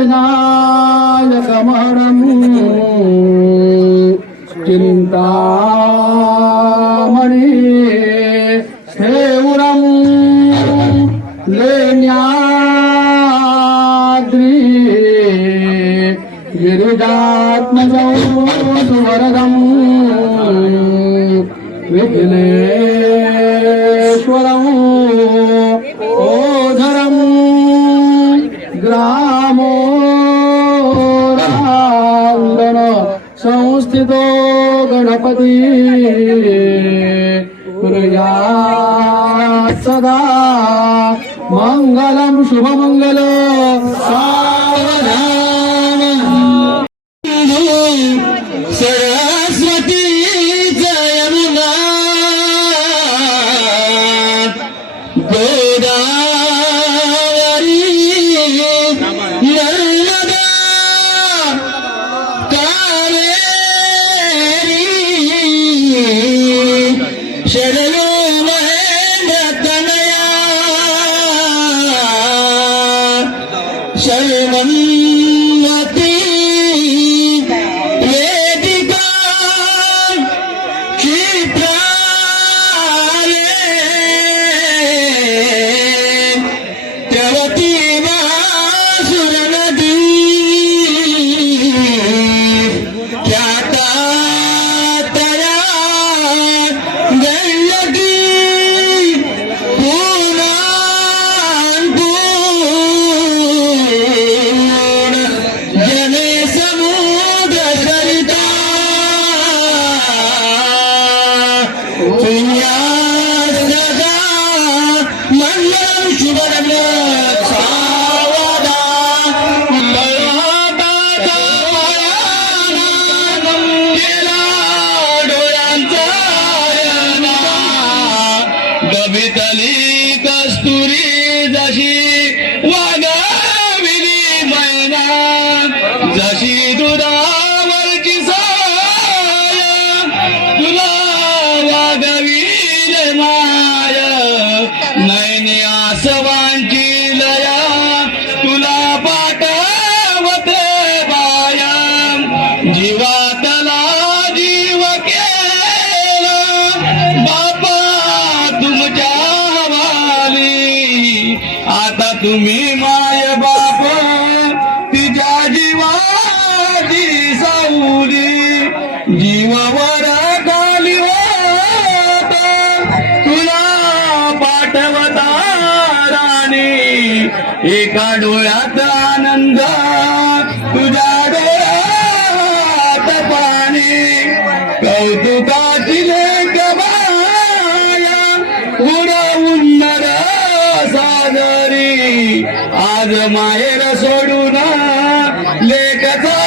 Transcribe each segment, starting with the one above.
మురుడం వినాయకమహరం చింతామణి సేవురం లేన్యాద్రి గిరిజాత్మజం విఘ్నేశ్వరము విఘ్నేశ్వరం सदा मङ्गलं शुभमङ्गलो सरस्वती जयमुना गोदावरी नर्मदा कावेरी शरद वागाविली मैना जशी दुधावरची सा तुम्ही माय बाप तिच्या जीवाची सावली जीवावर काली तुला पाठवता राणी एका डोळ्यात आनंद ग मायेला सोडून लेखचा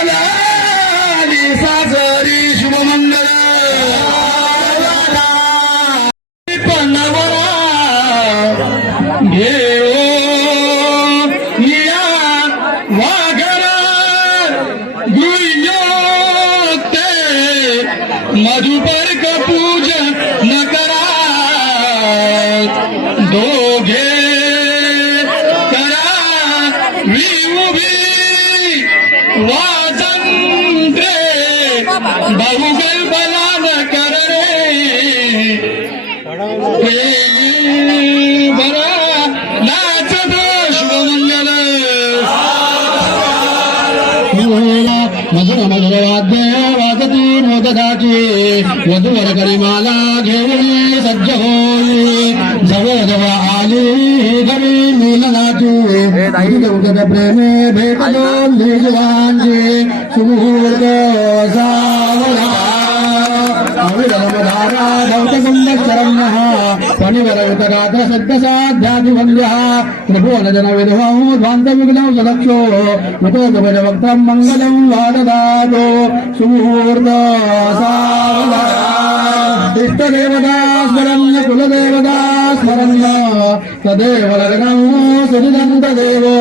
బహుగల్ బలాన కరణే. భరా మధుర మధుర వాద్యే వాదతి మోదదాచి వధువర పరిమాలా ఘేరి సజ్జహోయి. జవ జవ ఆలి గవి మీలనాచి ఉదర ప్రేమే భేపలో నీజవాంజి సుమూర్త సా శరణ్యః పనివరయుతగాత్ర సద్గసాధ్యాదివంద్యః త్రిభువనజన విధుహం ద్వాంతవిఘ్నం సదక్షో ముఖోగమైన వక్త్రం మంగళం వాదదాదో సుముహూర్త సారదా ఇష్టదేవతా స్మరణ కులదేవతా స్మరణ తదేవలగనం సుజిదంత దేవో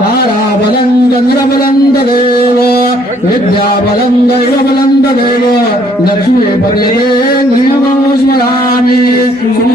తారాబలం చంద్రబలంత దేవో విద్యాబలం లక్ష్మీ పర్యదే నియమ Mm-hmm.